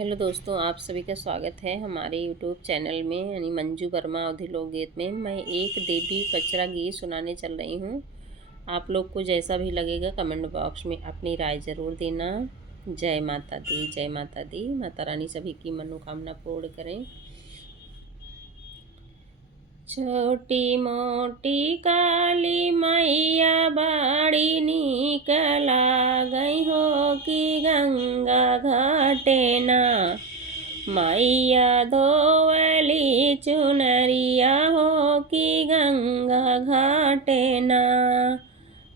Hello दोस्तों, आप सभी का स्वागत है हमारे यूट्यूब चैनल में यानी मंजू वर्मा अवधी लोकगीत में। मैं एक देवी पचरा गीत सुनाने चल रही हूँ। आप लोग को जैसा भी लगेगा कमेंट बॉक्स में अपनी राय ज़रूर देना। जय माता दी, जय माता दी। माता रानी सभी की मनोकामना पूर्ण करें। छोटी मोटी काली मैया बाड़ी निकला गई हो कि गंगा घाटे ना। मैया धोवली चुनरिया हो कि गंगा घाटे ना।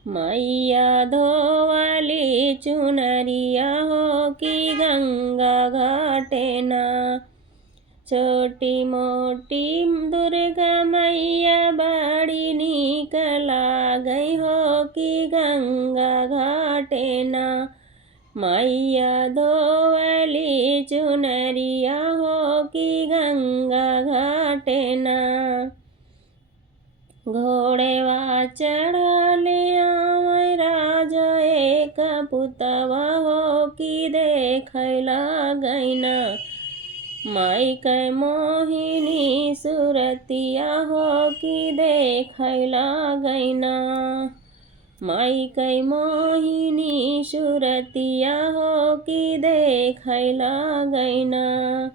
मैया धोवली चुनरिया हो कि गंगा घाटे ना। छोटी मोटी दुर्गा मैया बाड़ी निकला गई हो कि गंगा घाटे ना। मैया धोवली चुनरिया हो कि गंगा घाटे ना। घोड़ेवा चढ़ले आवे राजा एक पुतवा हो कि देखैला गैना। माई कै मोहिनी सुरतिया हो कि देखैला गैना। माई कै मोहिनी सुरतिया हो कि देखैला गैना।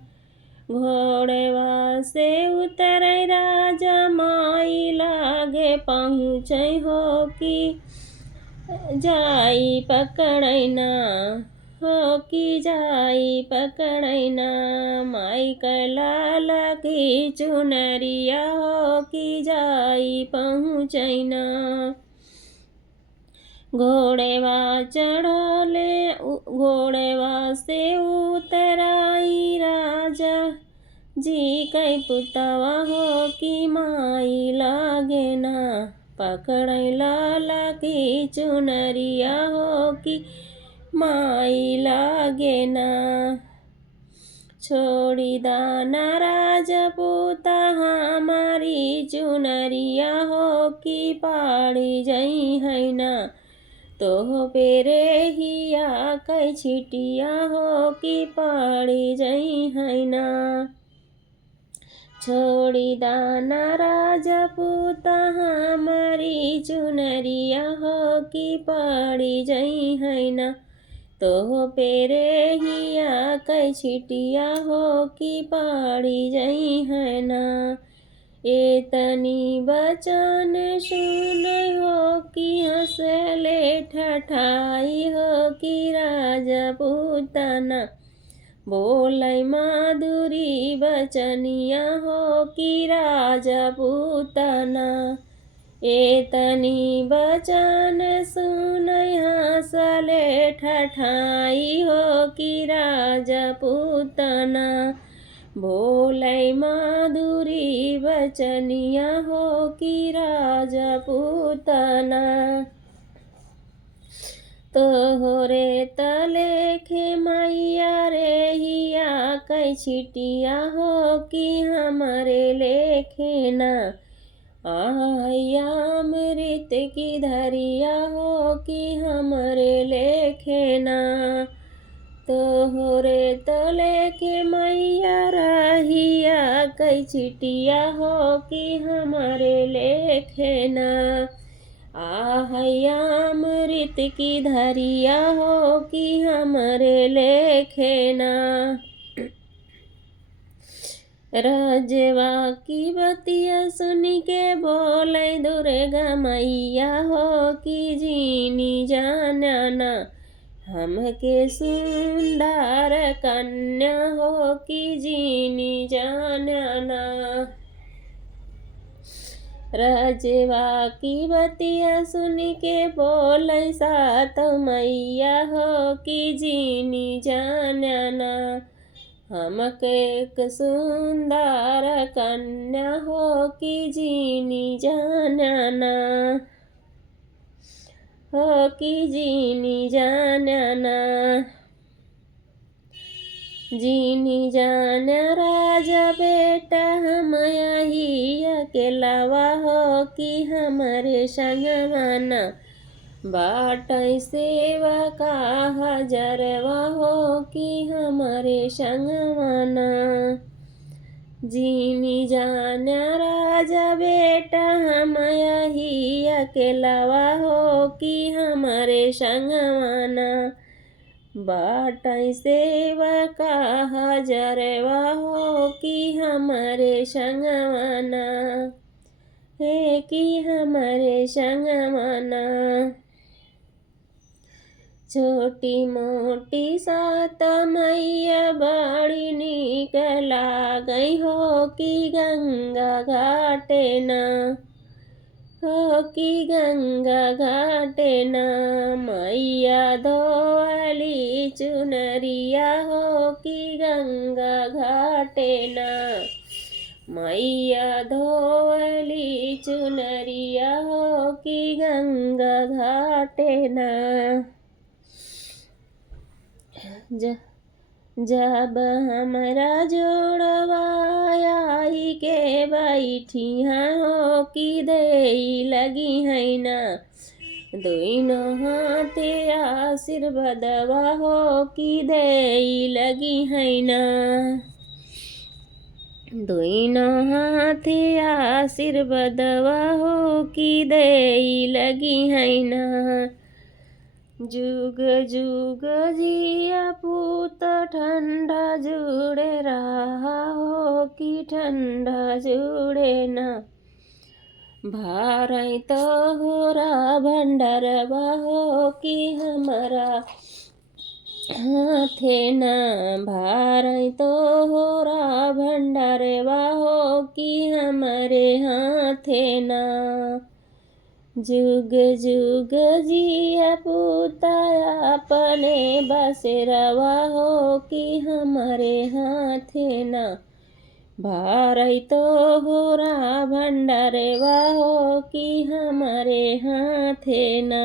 घोड़ेवा से उतरै राजा माई लागे पहुँचै हो कि जाई पकड़ैना। हो कि जाई पकड़ैना। माई कै लाल की चुनरिया हो कि जाई पहुँचैना। घोड़ेवा चढ़ले घोड़ेवा से उतराई राजा जी कै पुतवा हो कि माई लागे ना। पकड़ै लाल की चुनरिया हो कि माई लागे ना। छोड़ी दाना राजपूता हमारी चुनरिया हो कि पाड़ी जई है ना। तोह पेरे हिया कै छिटिया हो कि पाड़ी जई है ना। छोड़ी दाना राजपूता हमारी चुनरिया हो कि पाड़ी जई है ना। तोह पेरे हिया कै छिटिया हो कि पाड़ी जई है ना। एतनी बचन सुन हो कि हंसले ठठाई हो कि राजपूतना। बोलै माधुरी बचनिया हो कि राजपूतना। एतनी बचन सुनै हंसले ठठाई हो कि राजपूतना। बोलै माधुरी बचनिया हो कि राजपूतना। तोहरे तलेखे मैया रे हिया कै छिटिया हो कि हमरे लेखे ना। आहैया अमृत की धरिया हो कि हमरे लेखे ना। तोहरे तलेखे मैया रहिया कै छिटिया हो कि हमरे लेखे ना। आहैया अमृत की धरिया हो कि हमरे लेखे ना। रजवा की बतिया सुन के बोलै दुर्गा मैया हो कि जीनी जाना ना। हमके सुंदर कन्या हो कि जीनी जाना ना। रजवा की बतिया सुन के बोलै सात मैया हो कि जीनी जाना ना। हमके एक सुंदर कन्या हो कि जीनी जाना ना। हो कि जीनी जाना ना। जीनी जाना राजा बेटा हम यही अकेलावा हो कि हमरे संगवा ना। बाटै सेवा का हजरवा हो कि हमारे संगवाना। जीनी जाना राजा बेटा हम यही अकेलावा हो कि हमारे संगवाना। बाटै सेवा का हजरवा हो कि हमारे संगवाना। हे कि हमारे संगवाना। छोटी मोटी सात मैया बड़ी नीक लागई हो कि गंगा घाटे ना। हो कि गंगा घाटे ना। मैया धोवली चुनरिया हो कि गंगा घाटे ना। मैया धोवली चुनरिया हो कि गंगा घाटे ना। जब हमरा जोड़वा आई के बैठिया हो कि देई लगी है ना। दोनों हाथे आशीर्वादवा हो कि देई लगी है ना। दोनों हाथे आशीर्वादवा हो कि देई लगी है ना। जुग जुग जिया पूत ठंडा जुड़े रहा हो कि ठंडा जुड़े ना। भारई तोहरा भंडारवा हो कि हमारा हाथे ना। भारई तोहरा भंडारवा हो कि हमारे हाथे ना। जुग जुग जिया पूता अपने बसेरवा हो कि हमारे हाथे ना। भारई तोहरा भंडारवा हो कि हमारे हाथे ना।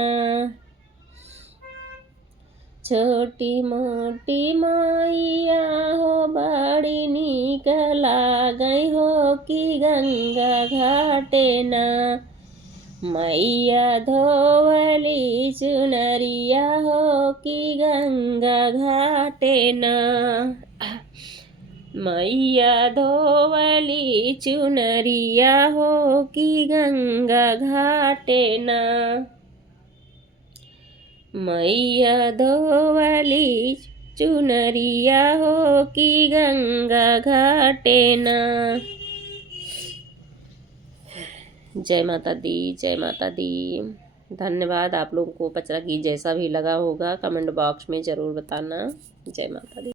छोटी मोटी मैया हो बड़ी नीक लागई हो कि गंगा घाटे ना। मैया धोवली चुनरिया हो कि गंगा घाटे ना। मैया धोवली चुनरिया हो कि गंगा घाटे ना। मैया धोवली चुनरिया हो कि गंगा घाटे ना। जय माता दी, जय माता दी। धन्यवाद। आप लोगों को पचरा गीत जैसा भी लगा होगा कमेंट बॉक्स में ज़रूर बताना। जय माता दी।